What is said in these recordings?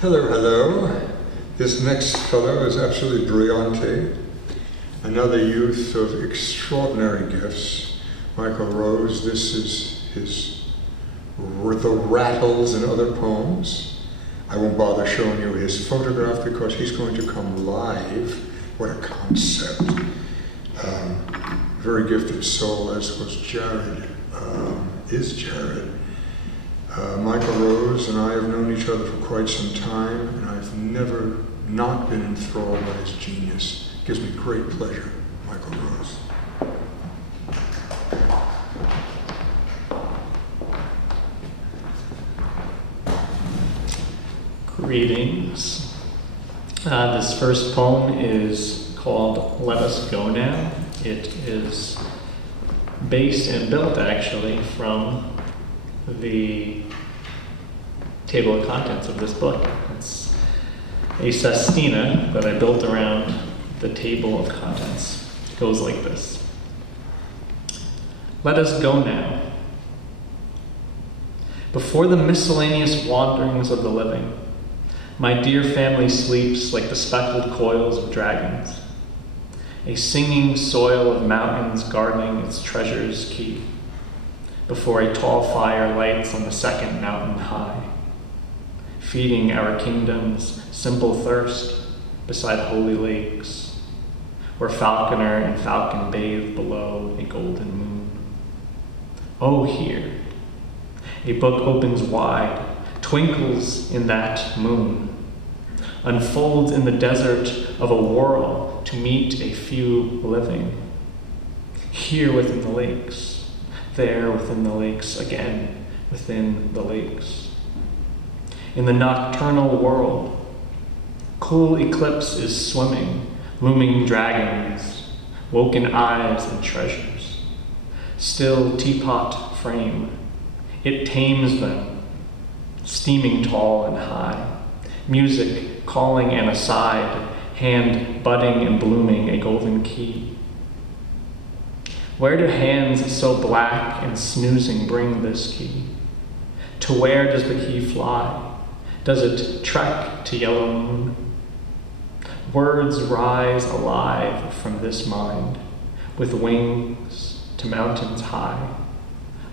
Hello, hello. This next fellow is absolutely brillante. Another youth of extraordinary gifts. Michael Rose, this is his The Rattles and Other Poems. I won't bother showing you his photograph because he's going to come live. What a concept. Very gifted soul, as was Jared, is Jared. Michael Rose and I have known each other for quite some time, and I've never not been enthralled by his genius. It gives me great pleasure, Michael Rose. Greetings. This first poem is called Let Us Go Now. It is based and built actually from the table of contents of this book. It's a sestina that I built around the table of contents. It goes like this. Let us go now. Before the miscellaneous wanderings of the living, my dear family sleeps like the speckled coils of dragons, a singing soil of mountains guarding its treasures key, before a tall fire lights on the second mountain high, feeding our kingdom's simple thirst beside holy lakes, where falconer and falcon bathe below a golden moon. Oh, here, a book opens wide, twinkles in that moon, unfolds in the desert of a whirl to meet a few living. Here within the lakes, there within the lakes, again within the lakes. In the nocturnal world, cool eclipse is swimming, looming dragons, woken eyes and treasures. Still teapot frame, it tames them, steaming tall and high, music calling an aside, hand budding and blooming a golden key. Where do hands so black and snoozing bring this key? To where does the key fly? Does it trek to yellow moon? Words rise alive from this mind, with wings to mountains high.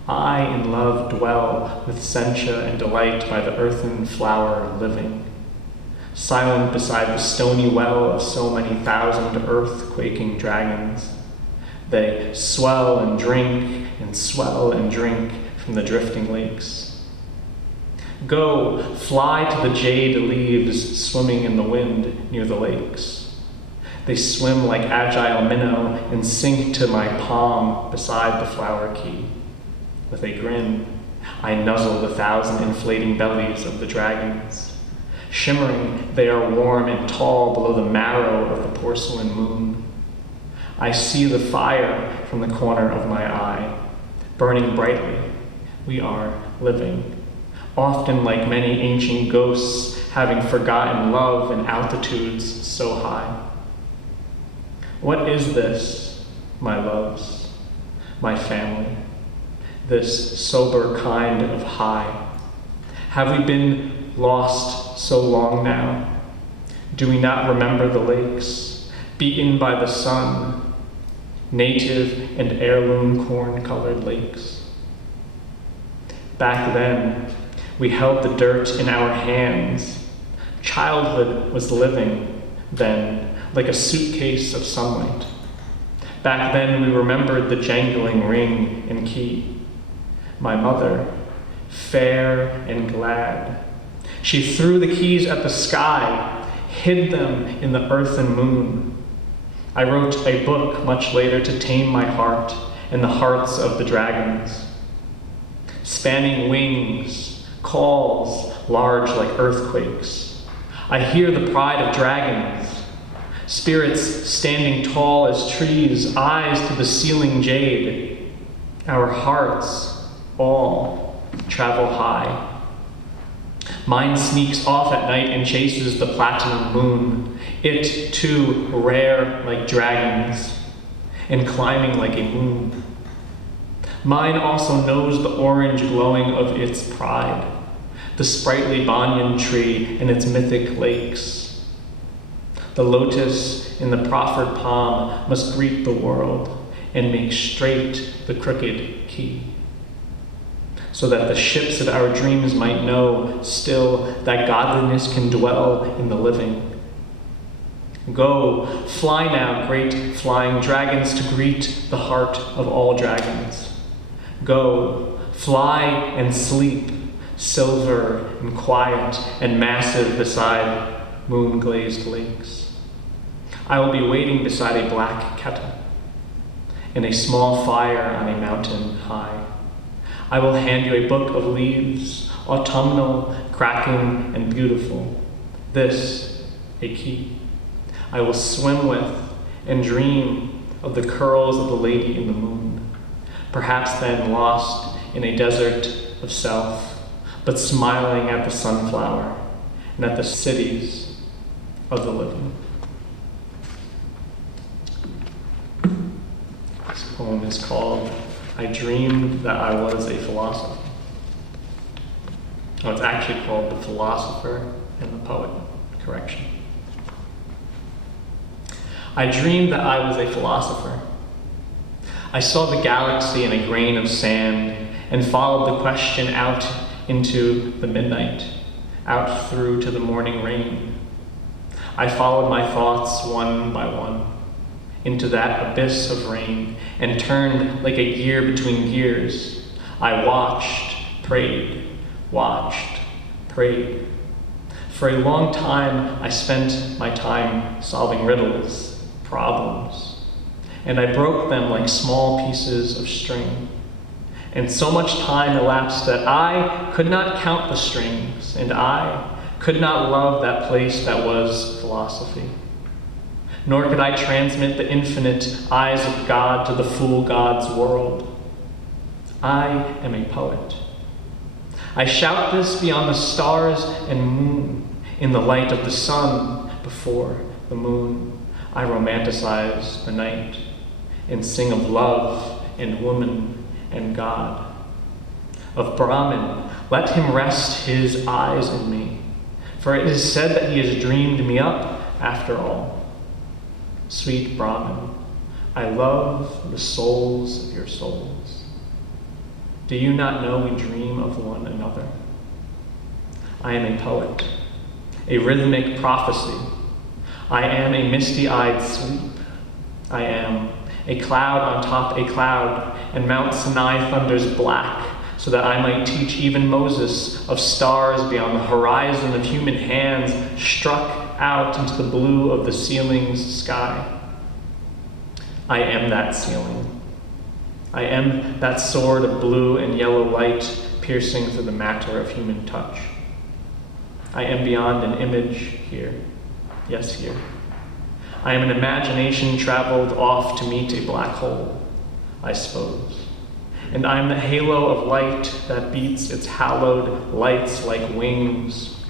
I in love dwell with sensual and delight by the earthen flower living, silent beside the stony well of so many thousand earth-quaking dragons. They swell and drink and swell and drink from the drifting lakes. Go, fly to the jade leaves swimming in the wind near the lakes. They swim like agile minnow and sink to my palm beside the flower key. With a grin, I nuzzle the thousand inflating bellies of the dragons. Shimmering, they are warm and tall below the marrow of the porcelain moon. I see the fire from the corner of my eye, burning brightly. We are living, often like many ancient ghosts, having forgotten love in altitudes so high. What is this, my loves, my family, this sober kind of high? Have we been lost so long now? Do we not remember the lakes, beaten by the sun, native and heirloom corn-colored lakes? Back then, we held the dirt in our hands. Childhood was living then, like a suitcase of sunlight. Back then, we remembered the jangling ring and key. My mother, fair and glad, she threw the keys at the sky, hid them in the earthen moon. I wrote a book much later to tame my heart and the hearts of the dragons. Spanning wings, calls large like earthquakes. I hear the pride of dragons, spirits standing tall as trees, eyes to the ceiling jade. Our hearts all travel high. Mine sneaks off at night and chases the platinum moon. It, too, rare like dragons, and climbing like a moon. Mine also knows the orange glowing of its pride, the sprightly banyan tree and its mythic lakes. The lotus in the proffered palm must greet the world and make straight the crooked key, so that the ships of our dreams might know still that godliness can dwell in the living. Go, fly now, great flying dragons, to greet the heart of all dragons. Go, fly and sleep, silver and quiet and massive beside moon-glazed lakes. I will be waiting beside a black kettle in a small fire on a mountain high. I will hand you a book of leaves, autumnal, cracking, and beautiful. This, a key. I will swim with and dream of the curls of the lady in the moon, perhaps then lost in a desert of self, but smiling at the sunflower and at the cities of the living. This poem is called I Dreamed That I Was a Philosopher. Oh, it's actually called The Philosopher and the Poet. Correction. I dreamed that I was a philosopher. I saw the galaxy in a grain of sand and followed the question out into the midnight, out through to the morning rain. I followed my thoughts one by one into that abyss of rain and turned like a gear between gears. I watched, prayed, watched, prayed. For a long time, I spent my time solving riddles, problems, and I broke them like small pieces of string. And so much time elapsed that I could not count the strings, and I could not love that place that was philosophy. Nor could I transmit the infinite eyes of God to the fool God's world. I am a poet. I shout this beyond the stars and moon, in the light of the sun before the moon. I romanticize the night and sing of love and woman and God. Of Brahman, let him rest his eyes in me, for it is said that he has dreamed me up after all. Sweet Brahman, I love the souls of your souls. Do you not know we dream of one another? I am a poet, a rhythmic prophecy. I am a misty-eyed sleep. I am a cloud on top a cloud, and Mount Sinai thunders black, so that I might teach even Moses of stars beyond the horizon of human hands struck out into the blue of the ceiling's sky. I am that ceiling. I am that sword of blue and yellow light piercing through the matter of human touch. I am beyond an image here. Yes, here. I am an imagination traveled off to meet a black hole, I suppose. And I am the halo of light that beats its hallowed lights like wings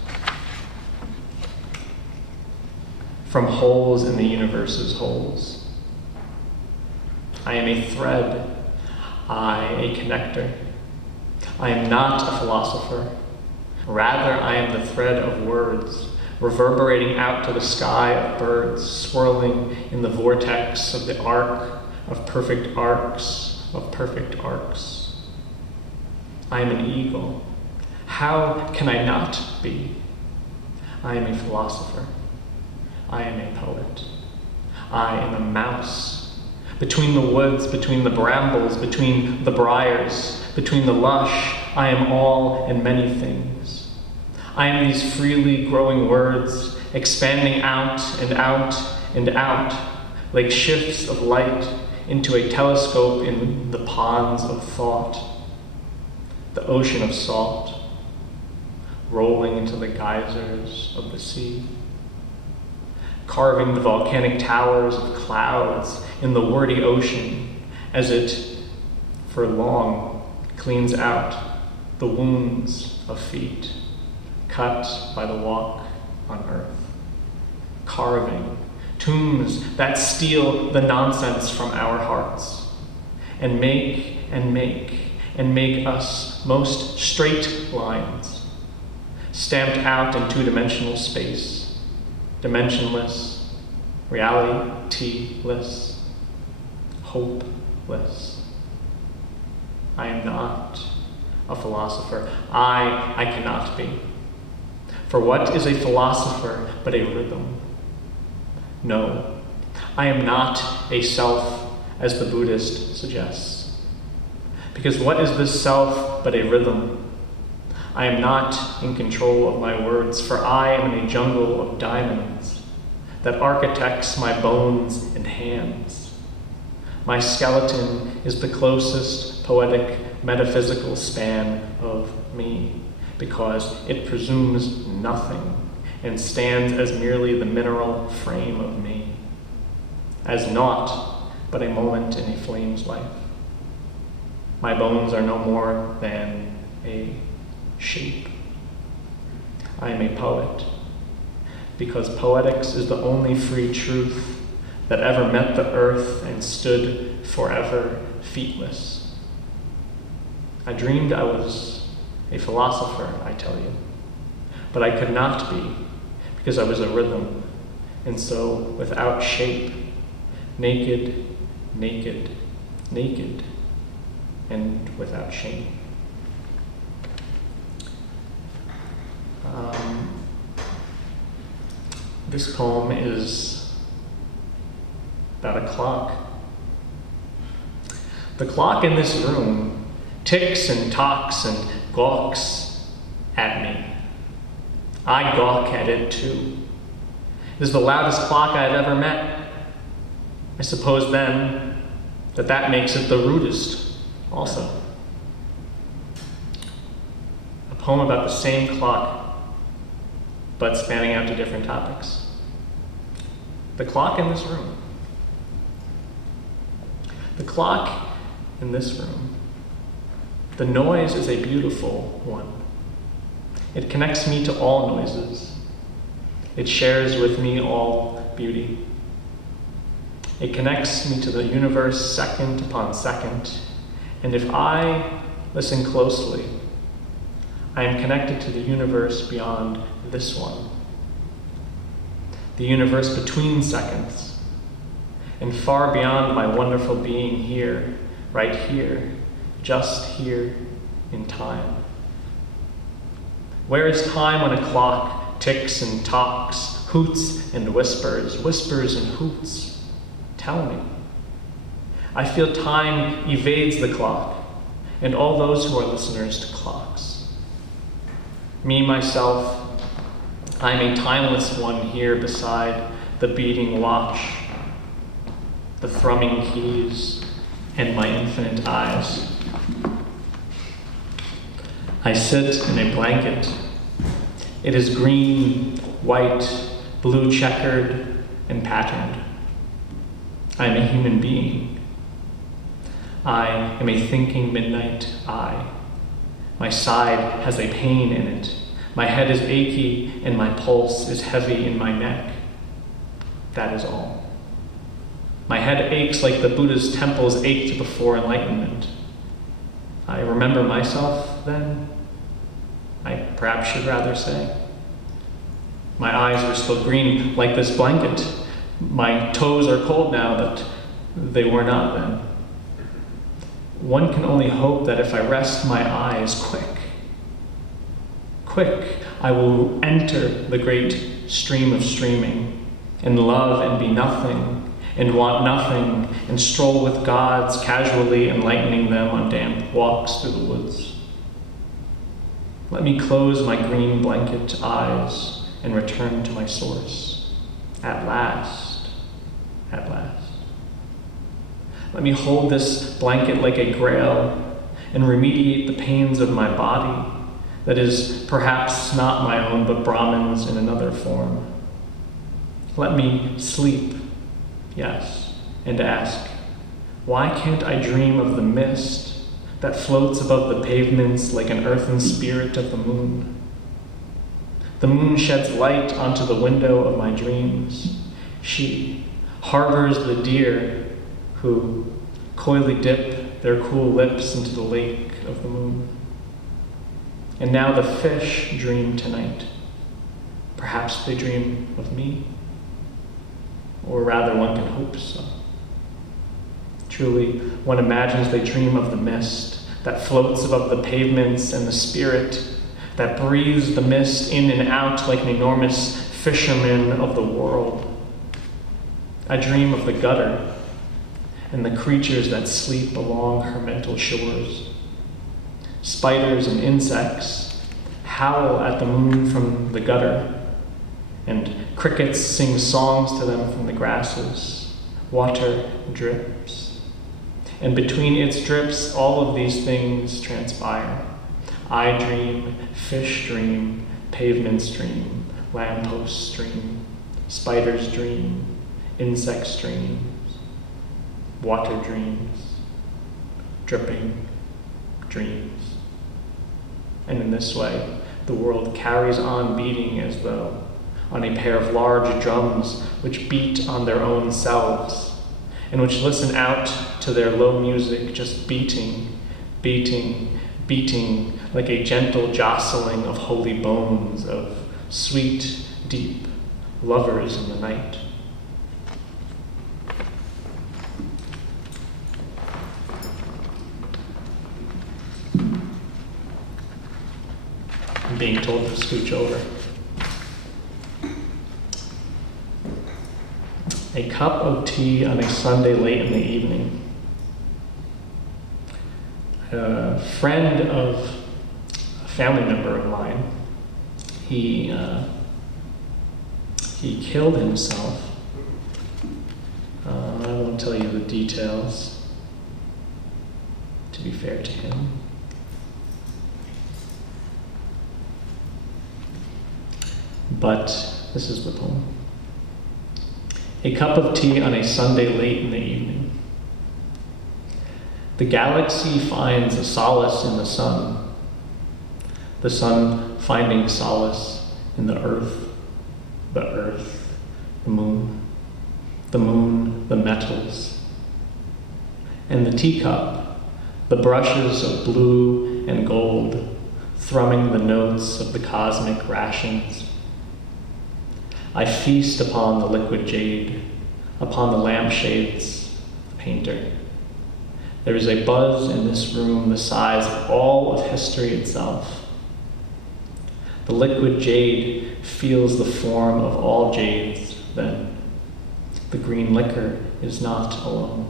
from holes in the universe's holes. I am a thread, I a connector. I am not a philosopher. Rather, I am the thread of words, reverberating out to the sky of birds, swirling in the vortex of the arc of perfect arcs of perfect arcs. I am an eagle. How can I not be? I am a philosopher. I am a poet. I am a mouse. Between the woods, between the brambles, between the briars, between the lush, I am all and many things. I am these freely growing words, expanding out and out and out, like shifts of light into a telescope in the ponds of thought, the ocean of salt, rolling into the geysers of the sea, carving the volcanic towers of clouds in the wordy ocean as it, for long, cleans out the wounds of feet cut by the walk on earth, carving tombs that steal the nonsense from our hearts and make us most straight lines stamped out in two-dimensional space, dimensionless, reality-less, hopeless. I am not a philosopher. I cannot be. For what is a philosopher but a rhythm? No, I am not a self, as the Buddhist suggests. Because what is this self but a rhythm? I am not in control of my words, for I am in a jungle of diamonds that architects my bones and hands. My skeleton is the closest poetic metaphysical span of me, because it presumes nothing and stands as merely the mineral frame of me, as naught but a moment in a flame's life. My bones are no more than a shape. I am a poet, because poetics is the only free truth that ever met the earth and stood forever feetless. I dreamed I was a philosopher, I tell you, but I could not be, because I was a rhythm, and so without shape, naked, naked, naked, and without shame. This poem is about a clock. The clock in this room ticks and talks and gawks at me. I gawk at it too. It is the loudest clock I had ever met. I suppose then that makes it the rudest also. A poem about the same clock, but spanning out to different topics. The clock in this room. The clock in this room. The noise is a beautiful one. It connects me to all noises. It shares with me all beauty. It connects me to the universe second upon second, and if I listen closely, I am connected to the universe beyond this one. The universe between seconds, and far beyond my wonderful being here, right here, just here in time. Where is time when a clock ticks and talks, hoots and whispers, whispers and hoots? Tell me. I feel time evades the clock, and all those who are listeners to clocks. Me, myself, I'm a timeless one here beside the beating watch, the thrumming keys, and my infinite eyes. I sit in a blanket. It is green, white, blue checkered, and patterned. I am a human being. I am a thinking midnight eye. My side has a pain in it. My head is achy, and my pulse is heavy in my neck. That is all. My head aches like the Buddha's temples ached before enlightenment. I remember myself then, I perhaps should rather say. My eyes are still green like this blanket. My toes are cold now, but they were not then. One can only hope that if I rest my eyes quick, I will enter the great stream of streaming, and love and be nothing, and want nothing, and stroll with gods, casually enlightening them on damp walks through the woods. Let me close my green blanket eyes and return to my source. At last, at last. Let me hold this blanket like a grail and remediate the pains of my body that is perhaps not my own, but Brahman's in another form. Let me sleep, yes, and ask, why can't I dream of the mist that floats above the pavements like an earthen spirit of the moon? The moon sheds light onto the window of my dreams. She harbors the deer who coyly dip their cool lips into the lake of the moon. And now the fish dream tonight. Perhaps they dream of me. Or rather, one can hope so. Truly, one imagines they dream of the mist that floats above the pavements and the spirit that breathes the mist in and out like an enormous fisherman of the world. I dream of the gutter and the creatures that sleep along her mental shores. Spiders and insects howl at the moon from the gutter, and crickets sing songs to them from the grasses. Water drips. And between its drips, all of these things transpire. I dream, fish dream, pavements dream, lampposts dream, spiders dream, insects dreams, water dreams, dripping dreams. And in this way, the world carries on beating as though on a pair of large drums which beat on their own selves and which listen out to their low music just beating, beating, beating like a gentle jostling of holy bones of sweet, deep lovers in the night. I'm being told to scooch over. A cup of tea on a Sunday late in the evening. A friend of a family member of mine, he killed himself. I won't tell you the details, to be fair to him. But this is the poem. A cup of tea on a Sunday late in the evening. The galaxy finds a solace in the sun finding solace in the earth, the moon, the metals, and the teacup, the brushes of blue and gold, thrumming the notes of the cosmic rations. I feast upon the liquid jade, upon the lampshades, the painter. There is a buzz in this room the size of all of history itself. The liquid jade feels the form of all jades then. The green liquor is not alone.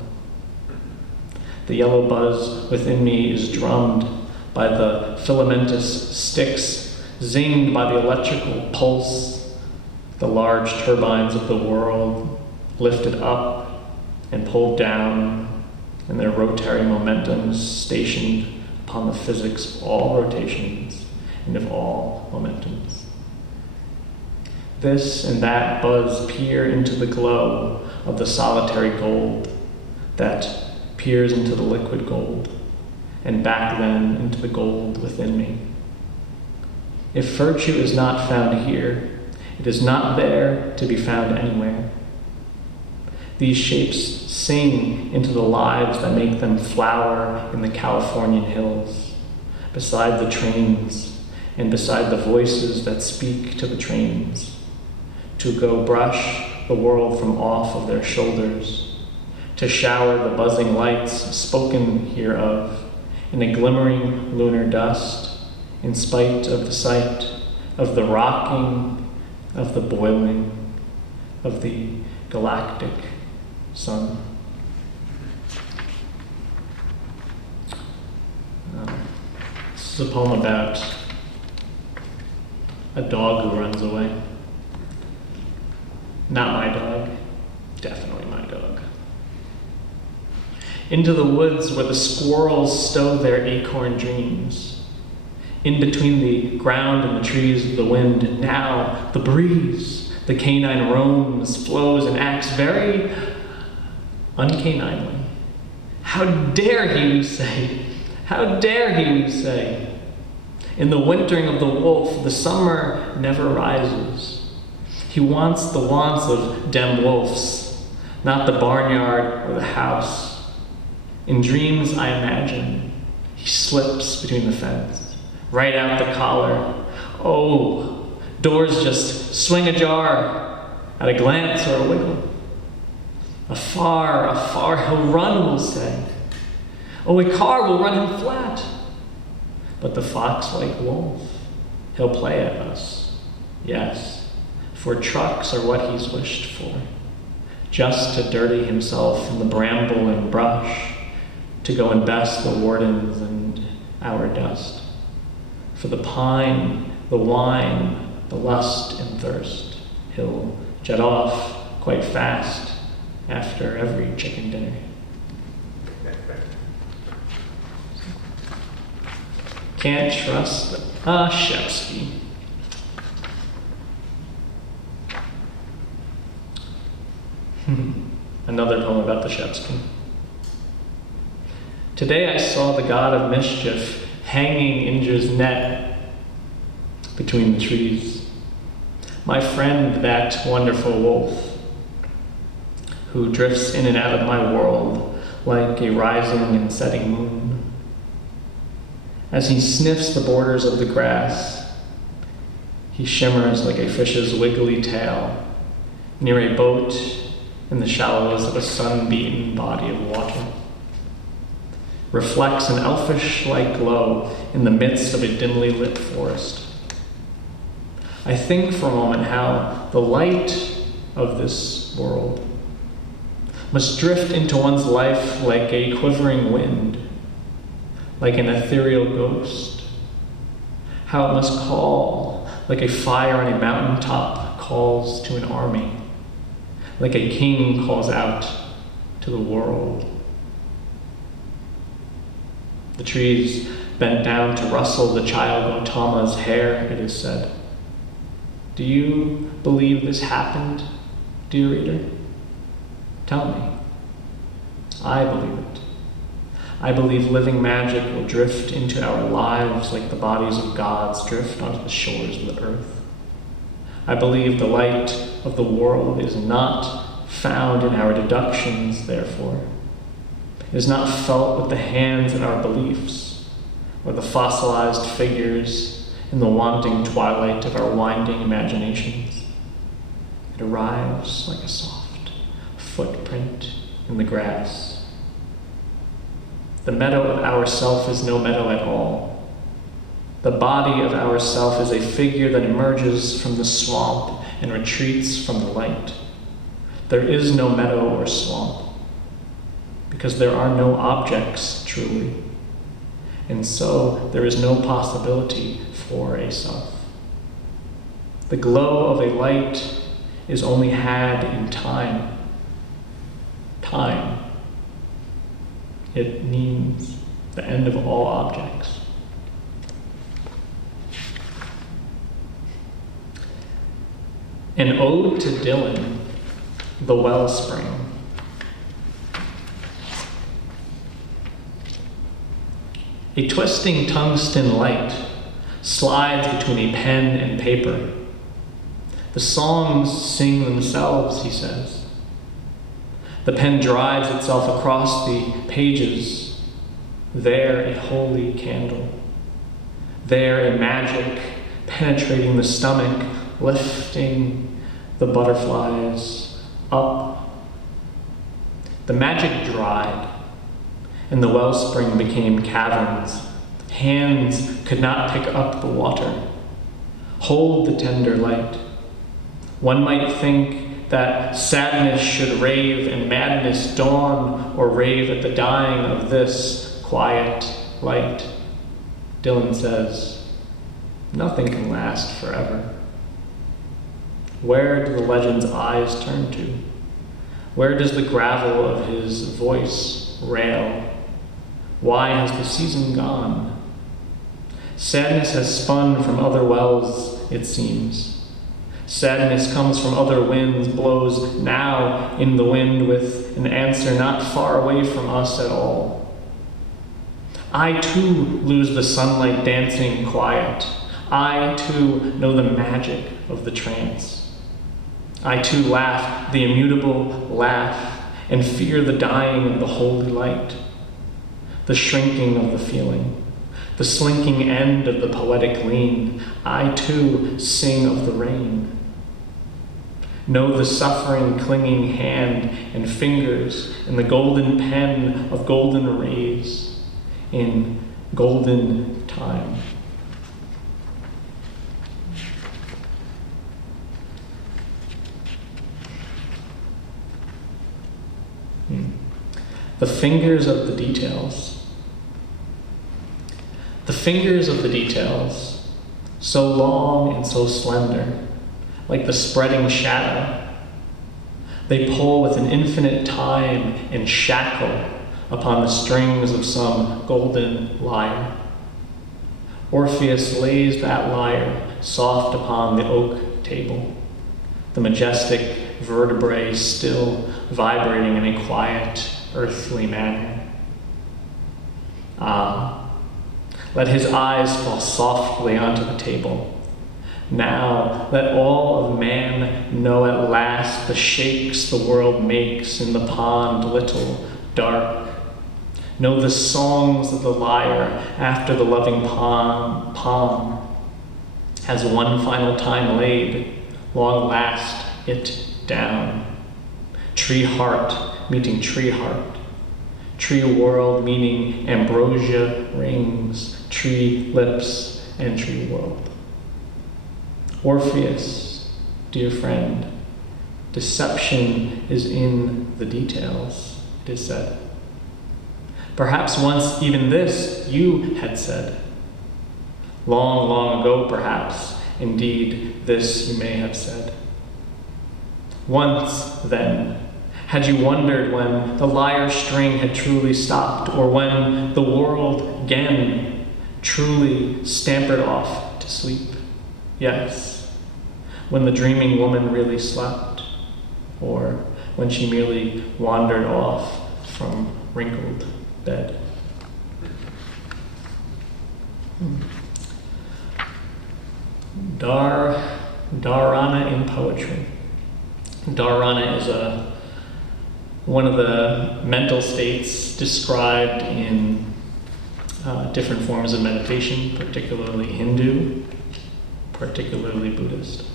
The yellow buzz within me is drummed by the filamentous sticks, zinged by the electrical pulse. The large turbines of the world lifted up and pulled down, and their rotary momentums stationed upon the physics of all rotations and of all momentums. This and that buzz peer into the glow of the solitary gold that peers into the liquid gold, and back then into the gold within me. If virtue is not found here, it is not there to be found anywhere. These shapes sing into the lives that make them flower in the Californian hills, beside the trains and beside the voices that speak to the trains, to go brush the world from off of their shoulders, to shower the buzzing lights spoken hereof in a glimmering lunar dust, in spite of the sight of the rocking, of the boiling, of the galactic sun. This is a poem about a dog who runs away. Not my dog, definitely my dog. Into the woods where the squirrels stow their acorn dreams. In between the ground and the trees of the wind, now the breeze, the canine roams, flows, and acts very uncaninely. How dare he, we say? How dare he, we say? In the wintering of the wolf, the summer never rises. He wants the wants of dem wolves, not the barnyard or the house. In dreams, I imagine, he slips between the fence, right out the collar. Oh, doors just swing ajar at a glance or a wiggle. Afar he'll run, we'll say. Oh, a car will run him flat. But the fox-like wolf, he'll play at us. Yes, for trucks are what he's wished for. Just to dirty himself in the bramble and brush, to go and best the wardens and our dust. For the pine, the wine, the lust and thirst, he'll jet off quite fast after every chicken dinner. Can't trust Shepsky. Another poem about the Shepsky. Today I saw the god of mischief hanging Indra's net between the trees. My friend, that wonderful wolf, who drifts in and out of my world like a rising and setting moon. As he sniffs the borders of the grass, he shimmers like a fish's wiggly tail near a boat in the shallows of a sun-beaten body of water. Reflects an elfish-like glow in the midst of a dimly lit forest. I think for a moment how the light of this world must drift into one's life like a quivering wind, like an ethereal ghost. How it must call like a fire on a mountaintop calls to an army, like a king calls out to the world. The trees bent down to rustle the child Otama's hair, it is said. Do you believe this happened, dear reader? Tell me. I believe it. I believe living magic will drift into our lives like the bodies of gods drift onto the shores of the earth. I believe the light of the world is not found in our deductions, therefore. It is not felt with the hands in our beliefs, or the fossilized figures in the wanting twilight of our winding imaginations. It arrives like a soft footprint in the grass. The meadow of our self is no meadow at all. The body of our self is a figure that emerges from the swamp and retreats from the light. There is no meadow or swamp, because there are no objects truly, and so there is no possibility for a self. The glow of a light is only had in time. Time. It means the end of all objects. An ode to Dylan, the wellspring. A twisting tungsten light slides between a pen and paper. The songs sing themselves, he says. The pen drives itself across the pages. There a holy candle. There a magic penetrating the stomach, lifting the butterflies up. The magic dried, and the wellspring became caverns. Hands could not pick up the water, hold the tender light. One might think that sadness should rave and madness dawn, or rave at the dying of this quiet light. Dylan says, nothing can last forever. Where do the legend's eyes turn to? Where does the gravel of his voice rail? Why has the season gone? Sadness has spun from other wells, it seems. Sadness comes from other winds, blows now in the wind with an answer not far away from us at all. I too lose the sunlight dancing quiet. I too know the magic of the trance. I too laugh the immutable laugh and fear the dying of the holy light, the shrinking of the feeling, the slinking end of the poetic lean, I too sing of the rain. Know the suffering, clinging hand and fingers in the golden pen of golden rays in golden time. The fingers of the details. The fingers of the details, so long and so slender, like the spreading shadow. They pull with an infinite time and shackle upon the strings of some golden lyre. Orpheus lays that lyre soft upon the oak table, the majestic vertebrae still vibrating in a quiet, earthly manner. Ah, let his eyes fall softly onto the table. Now let all of man know at last the shakes the world makes in the pond little, dark. Know the songs of the lyre after the loving palm has one final time laid, long last it down. Tree heart meeting tree heart. Tree world meaning ambrosia rings, tree lips and tree world. Orpheus, dear friend, deception is in the details, it is said. Perhaps once even this you had said. Long, long ago, perhaps, indeed, this you may have said. Once, then, had you wondered when the lyre string had truly stopped, or when the world again truly scampered off to sleep? Yes, when the dreaming woman really slept, or when she merely wandered off from wrinkled bed. Dharana in poetry. Dharana is one of the mental states described in different forms of meditation, particularly Hindu, particularly Buddhist.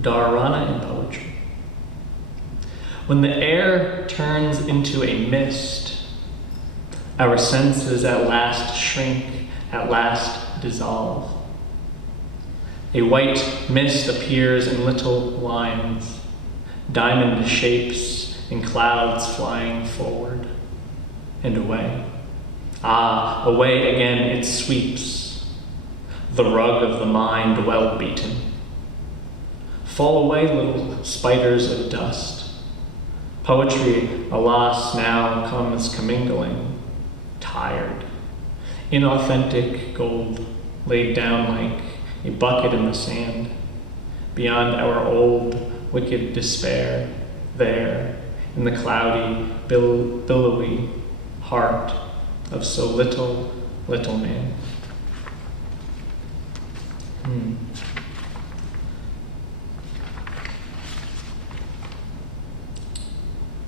Dharana in poetry. When the air turns into a mist, our senses at last shrink, at last dissolve. A white mist appears in little lines, diamond shapes and clouds flying forward and away. Ah, away again it sweeps, the rug of the mind well beaten. Fall away, little spiders of dust. Poetry, alas, now comes commingling, tired, inauthentic gold laid down like a bucket in the sand, beyond our old wicked despair, there, in the cloudy, billowy heart of so little, little man.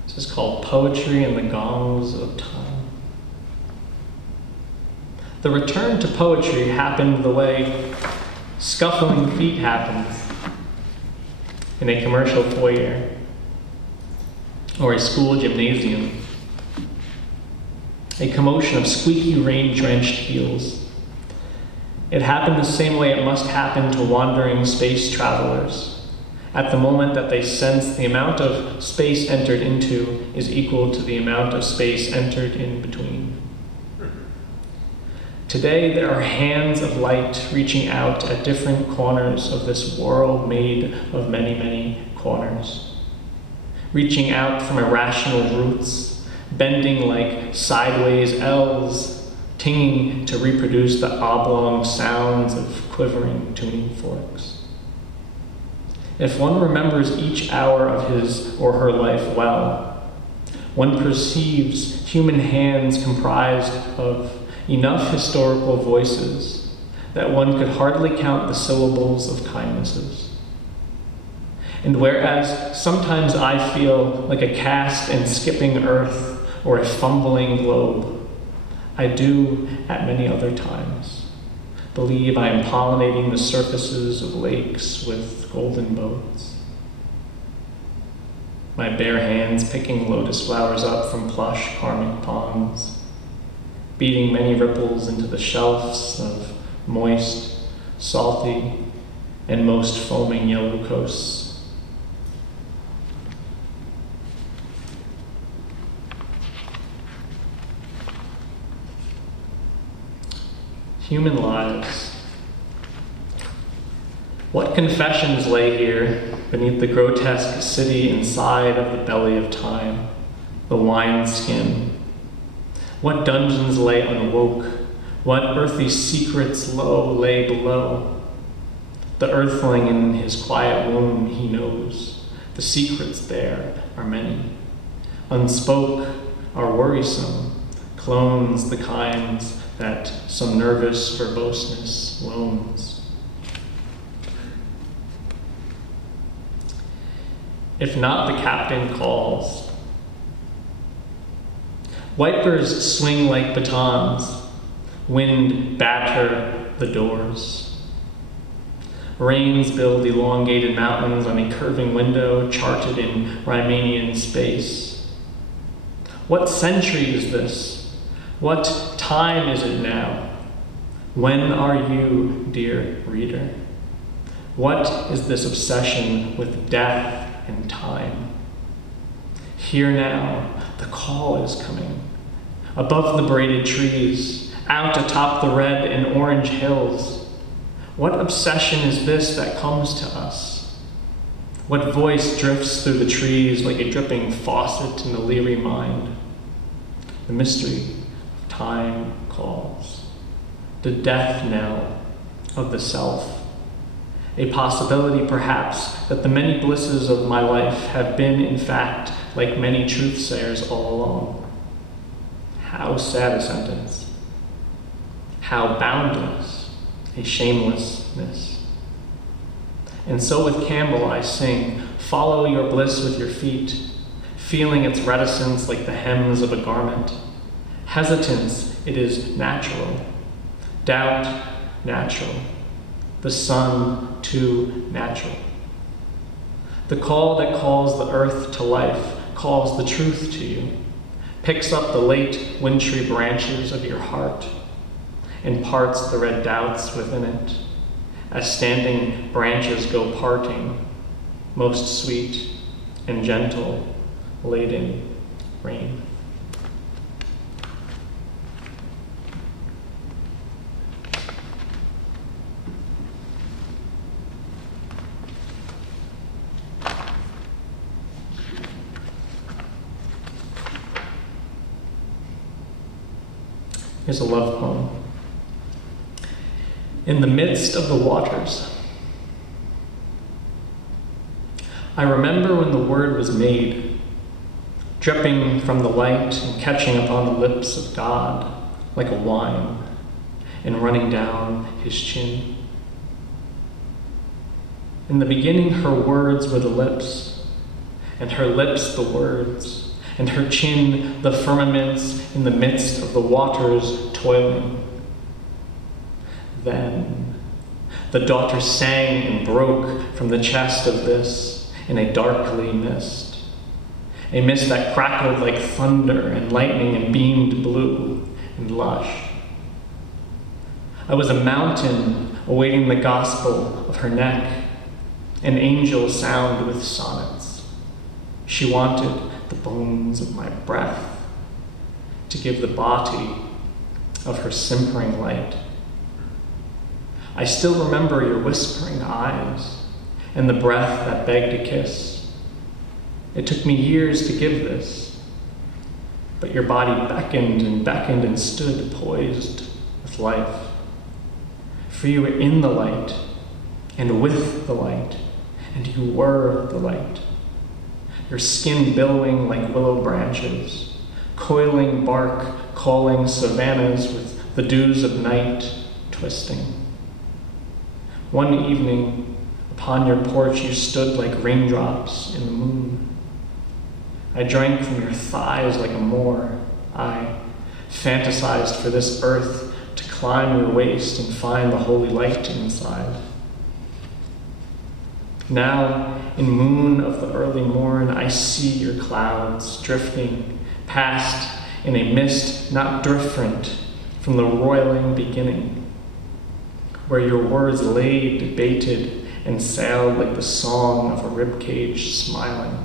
This is called Poetry and the Gongs of Time. The return to poetry happened the way scuffling feet happens in a commercial foyer or a school gymnasium. A commotion of squeaky, rain-drenched heels. It happened the same way it must happen to wandering space travelers. At the moment that they sense the amount of space entered into is equal to the amount of space entered in between. Today, there are hands of light reaching out at different corners of this world made of many, many corners. Reaching out from irrational roots, bending like sideways L's, tinging to reproduce the oblong sounds of quivering tuning forks. If one remembers each hour of his or her life well, one perceives human hands comprised of enough historical voices that one could hardly count the syllables of kindnesses. And whereas sometimes I feel like a cast and skipping earth or a fumbling globe, I do at many other times believe I am pollinating the surfaces of lakes with golden boats. My bare hands picking lotus flowers up from plush karmic ponds, beating many ripples into the shelves of moist, salty, and most foaming yellow coasts. Human lives. What confessions lay here beneath the grotesque city inside of the belly of time, the wineskin? What dungeons lay unwoke? What earthy secrets low lay below? The earthling in his quiet womb, he knows. The secrets there are many. Unspoke are worrisome, clones the kinds that some nervous verboseness loans. If not, the captain calls. Wipers swing like batons, wind batter the doors. Rains build elongated mountains on a curving window charted in Riemannian space. What century is this? What time is it now? When are you, dear reader? What is this obsession with death and time? Here now, the call is coming. Above the braided trees, out atop the red and orange hills. What obsession is this that comes to us? What voice drifts through the trees like a dripping faucet in the leery mind? The mystery of time calls. The death knell of the self. A possibility, perhaps, that the many blisses of my life have been, in fact, like many truthsayers all along. How sad a sentence. How boundless a shamelessness. And so with Campbell I sing, follow your bliss with your feet, feeling its reticence like the hems of a garment. Hesitance, it is natural. Doubt, natural. The sun, too natural. The call that calls the earth to life calls the truth to you, picks up the late wintry branches of your heart, and parts the red doubts within it, as standing branches go parting, most sweet and gentle, laden rain. Here's a love poem. In the midst of the waters. I remember when the word was made, dripping from the light and catching upon the lips of God like a wine, and running down his chin. In the beginning, her words were the lips, and her lips the words, and her chin the firmaments in the midst of the waters toiling. Then the daughter sang and broke from the chest of this in a darkly mist, a mist that crackled like thunder and lightning and beamed blue and lush. I was a mountain awaiting the gospel of her neck, an angel sound with sonnets. She wanted the bones of my breath to give the body of her simpering light. I still remember your whispering eyes and the breath that begged a kiss. It took me years to give this, but your body beckoned and stood poised with life. For you were in the light and with the light, and you were the light. Your skin billowing like willow branches, coiling bark, calling savannas with the dews of night twisting. One evening, upon your porch, you stood like raindrops in the moon. I drank from your thighs like a Moor. I fantasized for this earth to climb your waist and find the holy light inside. Now, in moon of the early morn, I see your clouds drifting past in a mist not different from the roiling beginning, where your words laid, baited, and sailed like the song of a ribcage smiling.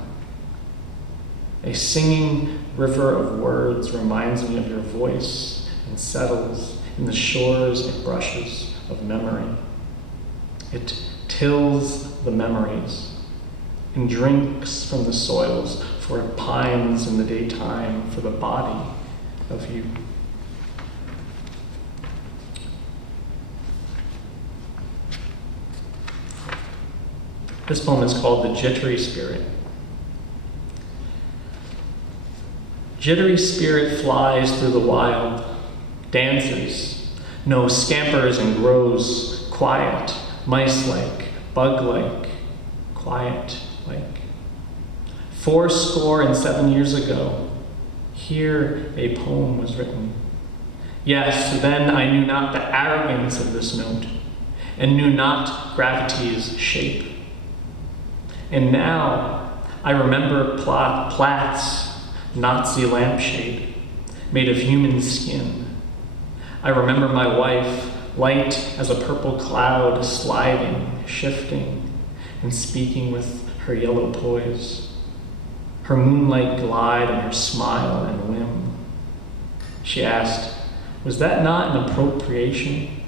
A singing river of words reminds me of your voice and settles in the shores and brushes of memory. It tills the memories and drinks from the soils, for it pines in the daytime for the body of you. This poem is called The Jittery Spirit. Jittery spirit flies through the wild, dances, no scampers and grows quiet, mice-like, bug-like, quiet-like. 77 years ago, here a poem was written. Yes, then I knew not the arrogance of this note, and knew not gravity's shape. And now I remember Plath's Nazi lampshade, made of human skin. I remember my wife, light as a purple cloud, sliding, shifting, and speaking with her yellow poise, her moonlight glide and her smile and whim. She asked, was that not an appropriation?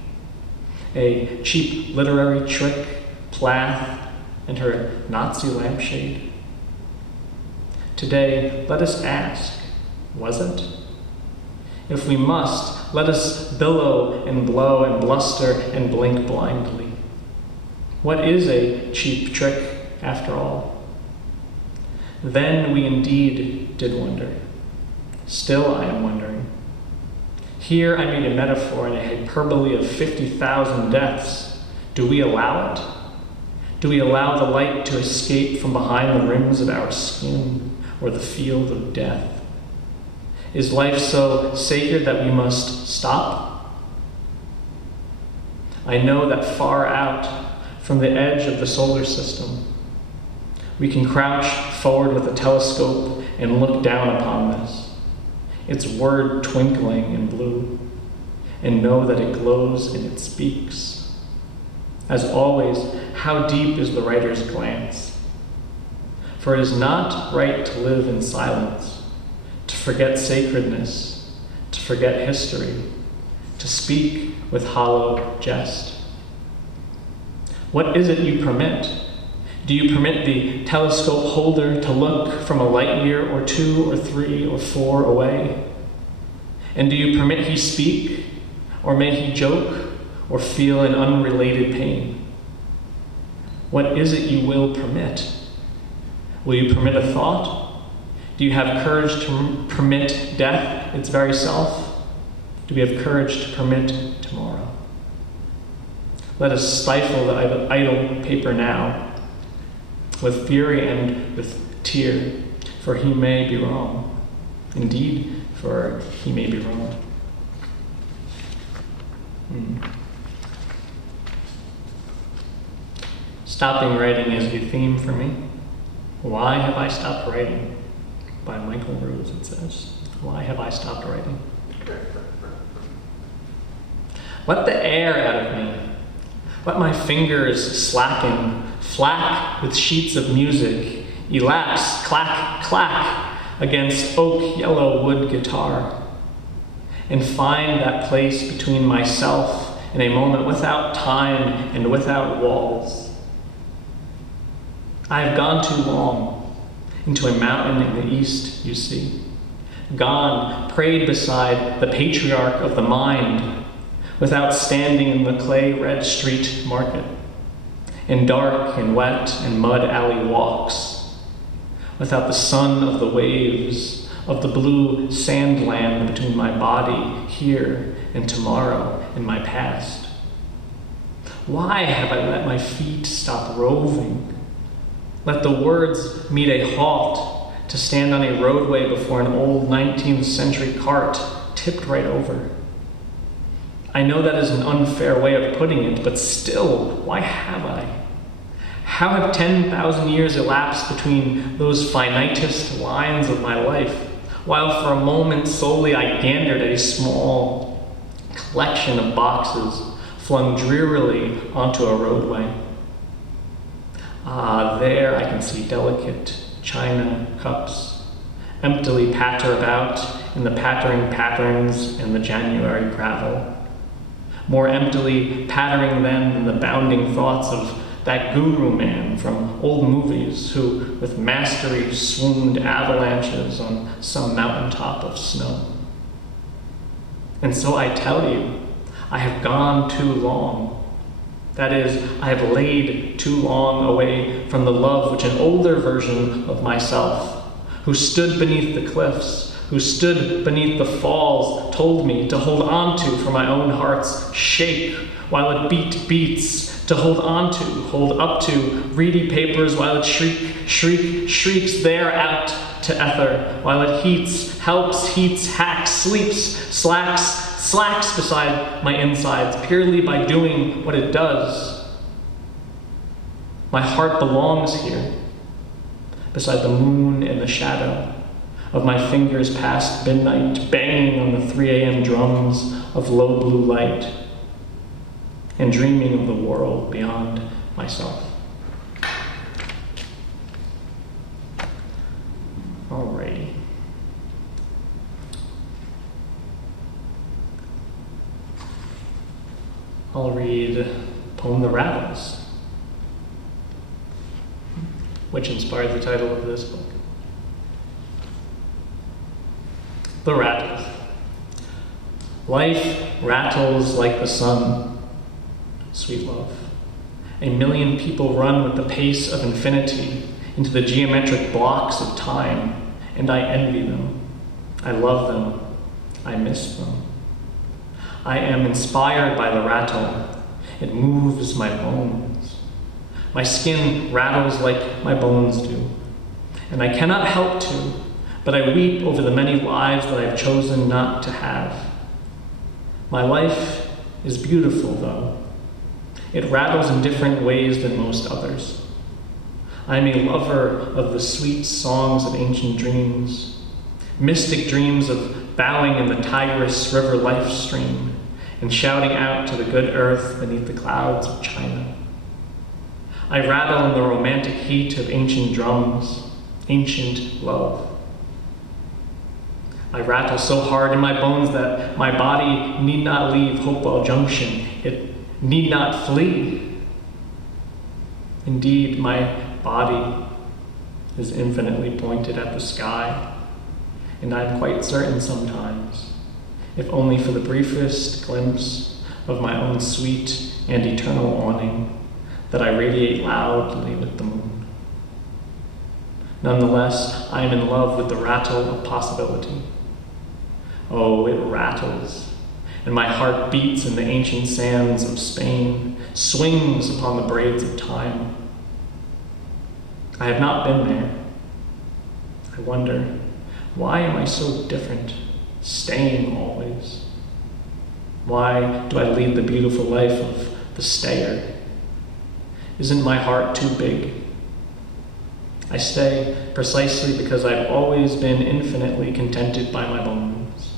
A cheap literary trick, Plath and her Nazi lampshade? Today, let us ask, was it? If we must, let us billow and blow and bluster and blink blindly. What is a cheap trick, after all? Then we indeed did wonder. Still I am wondering. Here I made a metaphor and a hyperbole of 50,000 deaths. Do we allow it? Do we allow the light to escape from behind the rims of our skin, or the field of death? Is life so sacred that we must stop? I know that far out from the edge of the solar system, we can crouch forward with a telescope and look down upon this, its word twinkling in blue, and know that it glows and it speaks. As always, how deep is the writer's glance? For it is not right to live in silence, to forget sacredness, to forget history, to speak with hollow jest. What is it you permit? Do you permit the telescope holder to look from a light year or 2 or 3 or 4 away? And do you permit he speak, or may he joke, or feel an unrelated pain? What is it you will permit? Will you permit a thought? Do you have courage to permit death its very self? Do we have courage to permit tomorrow? Let us stifle the idle paper now, with fury and with tear, for he may be wrong. Indeed, for he may be wrong. Stopping writing is a theme for me. Why have I stopped writing? By Michael Rose, it says. Why have I stopped writing? Let the air out of me. Let my fingers slacken, flack with sheets of music, elapse, clack, clack, against oak yellow wood guitar, and find that place between myself and a moment without time and without walls. I have gone too long into a mountain in the east, you see, gone, prayed beside the patriarch of the mind, without standing in the clay-red street market, in dark and wet and mud alley walks, without the sun of the waves, of the blue sand land between my body here and tomorrow in my past. Why have I let my feet stop roving? Let the words meet a halt to stand on a roadway before an old 19th century cart tipped right over. I know that is an unfair way of putting it, but still, why have I? How have 10,000 years elapsed between those finitest lines of my life, while for a moment solely I gandered at a small collection of boxes flung drearily onto a roadway? Ah, there I can see delicate china cups emptily patter about in the pattering patterns in the January gravel, more emptily pattering than the bounding thoughts of that guru man from old movies who, with mastery, swooned avalanches on some mountaintop of snow. And so I tell you, I have gone too long. That is, I have laid too long away from the love which an older version of myself, who stood beneath the cliffs, who stood beneath the falls, told me to hold on to for my own heart's shake while it beats, to hold on to, hold up to, reedy papers while it shrieks there out to ether, while it heats, helps, heats, hacks, sleeps, slacks beside my insides, purely by doing what it does. My heart belongs here, beside the moon in the shadow of my fingers past midnight, banging on the 3 a.m. drums of low blue light, and dreaming of the world beyond myself. Alrighty. I'll read the poem The Rattles, which inspired the title of this book. The Rattles. Life rattles like the sun, sweet love. A million people run with the pace of infinity into the geometric blocks of time, and I envy them. I love them. I miss them. I am inspired by the rattle. It moves my bones. My skin rattles like my bones do, and I cannot help to, but I weep over the many lives that I have chosen not to have. My life is beautiful, though. It rattles in different ways than most others. I am a lover of the sweet songs of ancient dreams, mystic dreams of bowing in the Tigris River life stream and shouting out to the good earth beneath the clouds of China. I rattle in the romantic heat of ancient drums, ancient love. I rattle so hard in my bones that my body need not leave Hopewell Junction. It need not flee. Indeed, my body is infinitely pointed at the sky, and I am quite certain sometimes, if only for the briefest glimpse of my own sweet and eternal awning, that I radiate loudly with the moon. Nonetheless, I am in love with the rattle of possibility. Oh, it rattles, and my heart beats in the ancient sands of Spain, swings upon the braids of time. I have not been there. I wonder, why am I so different, staying always? Why do I lead the beautiful life of the stayer? Isn't my heart too big? I stay precisely because I've always been infinitely contented by my bones,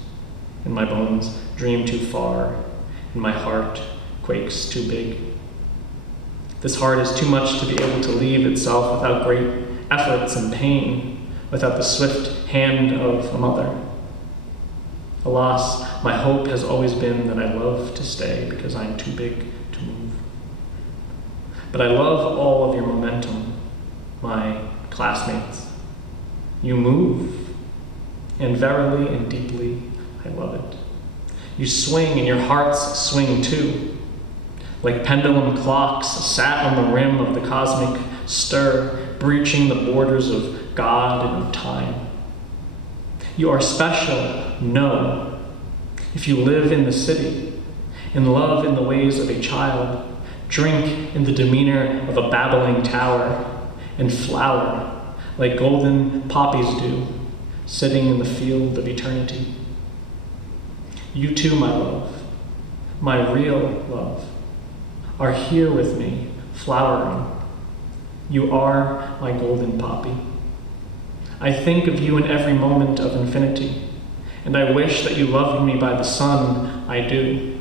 and my bones dream too far, and my heart quakes too big. This heart is too much to be able to leave itself without great efforts and pain, without the swift hand of a mother. Alas, my hope has always been that I love to stay because I am too big to move. But I love all of your momentum, my classmates. You move, and verily and deeply, I love it. You swing, and your hearts swing too. Like pendulum clocks sat on the rim of the cosmic stir, breaching the borders of God and of time. You are special, no. If you live in the city, and love in the ways of a child, drink in the demeanor of a babbling tower, and flower like golden poppies do, sitting in the field of eternity. You too, my love, my real love, are here with me, flowering. You are my golden poppy. I think of you in every moment of infinity, and I wish that you loved me by the sun. I do.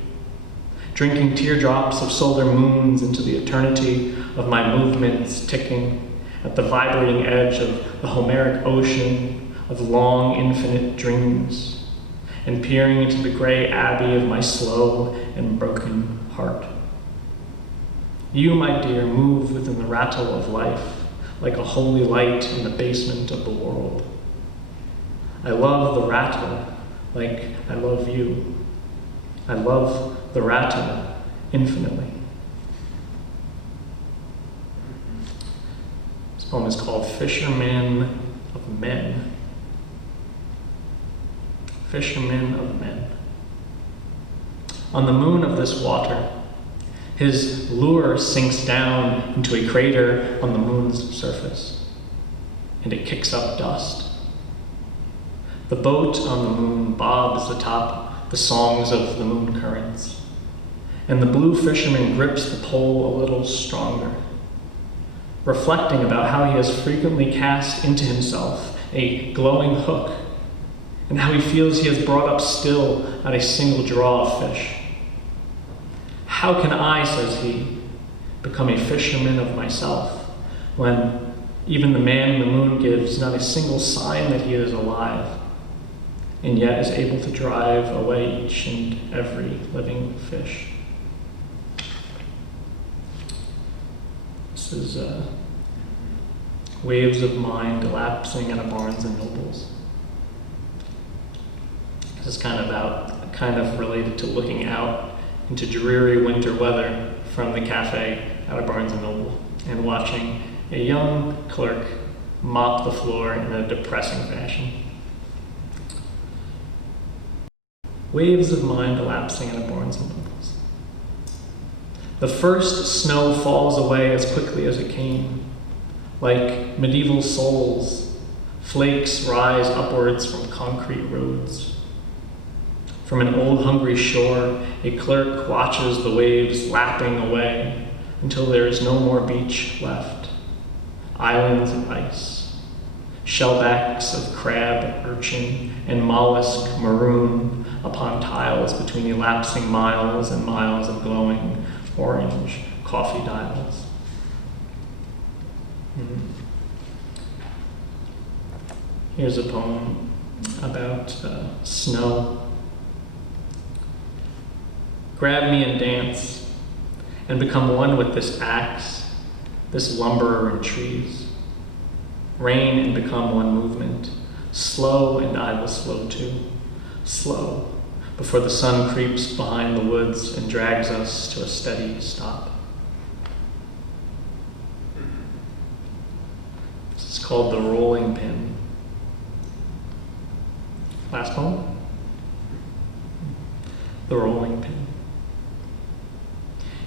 Drinking teardrops of solar moons into the eternity of my movements, ticking at the vibrating edge of the Homeric ocean of long, infinite dreams, and peering into the gray abbey of my slow and broken heart. You, my dear, move within the rattle of life, like a holy light in the basement of the world. I love the rattle like I love you. I love the rattle infinitely. This poem is called Fisherman of Men. Fisherman of Men. On the moon of this water, his lure sinks down into a crater on the moon's surface, and it kicks up dust. The boat on the moon bobs atop the songs of the moon currents, and the blue fisherman grips the pole a little stronger, reflecting about how he has frequently cast into himself a glowing hook, and how he feels he has brought up still at a single draw of fish. How can I, says he, become a fisherman of myself when even the man in the moon gives not a single sign that he is alive, and yet is able to drive away each and every living fish? This is Waves of Mind Lapsing at a Barnes and Nobles. This is kind of related to looking out into dreary winter weather from the cafe at a Barnes & Noble and watching a young clerk mop the floor in a depressing fashion. Waves of mind elapsing at a Barnes & Nobles. The first snow falls away as quickly as it came. Like medieval souls, flakes rise upwards from concrete roads. From an old hungry shore, a clerk watches the waves lapping away until there is no more beach left. Islands of ice, shellbacks of crab, urchin, and mollusk maroon upon tiles between the elapsing miles and miles of glowing orange coffee dials. Here's a poem about snow. Grab me and dance, and become one with this axe, this lumberer in trees. Reign and become one movement, slow and I will slow too. Slow, before the sun creeps behind the woods and drags us to a steady stop. This is called The Rolling Pin. Last poem? The Rolling Pin.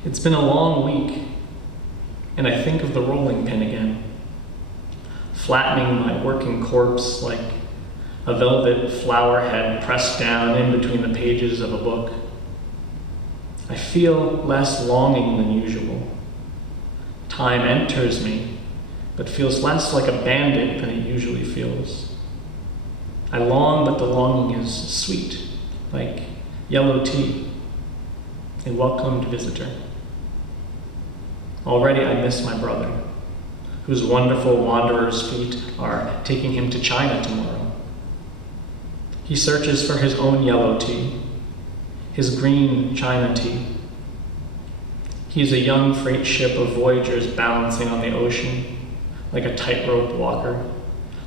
It's been a long week, and I think of the rolling pin again, flattening my working corpse like a velvet flower head pressed down in between the pages of a book. I feel less longing than usual. Time enters me, but feels less like a bandit than it usually feels. I long, but the longing is sweet, like yellow tea, a welcomed visitor. Already I miss my brother, whose wonderful wanderer's feet are taking him to China tomorrow. He searches for his own yellow tea, his green China tea. He is a young freight ship of voyagers balancing on the ocean, like a tightrope walker,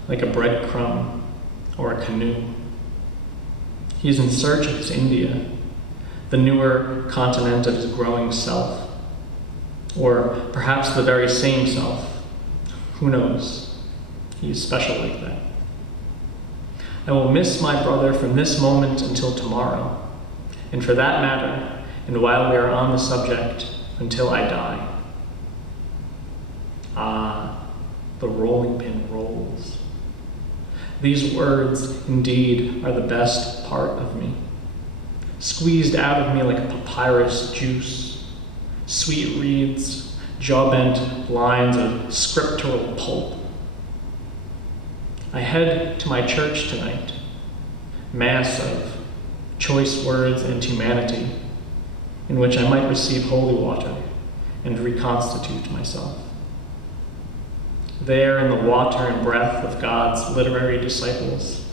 like a breadcrumb or a canoe. He is in search of his India, the newer continent of his growing self, or perhaps the very same self. Who knows? He is special like that. I will miss my brother from this moment until tomorrow, and for that matter, and while we are on the subject, until I die. Ah, the rolling pin rolls. These words, indeed, are the best part of me. squeezed out of me like a papyrus juice, sweet reeds, jaw-bent lines of scriptural pulp. I head to my church tonight, mass of choice words and humanity, in which I might receive holy water and reconstitute myself. There, in the water and breath of God's literary disciples,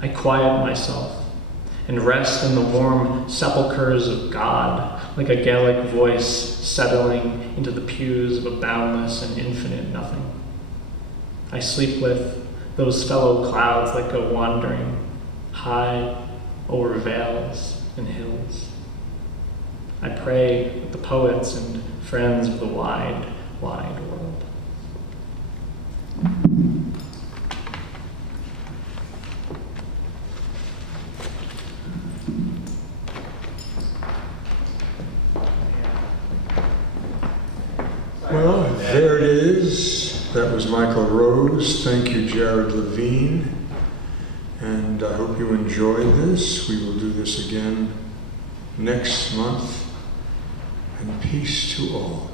I quiet myself and rest in the warm sepulchres of God, like a Gaelic voice settling into the pews of a boundless and infinite nothing. I sleep with those fellow clouds that go wandering high over vales and hills. I pray with the poets and friends of the wide, wide world. Well, there it is. That was Michael Rose. Thank you, Jared Levine. And I hope you enjoyed this. We will do this again next month. And peace to all.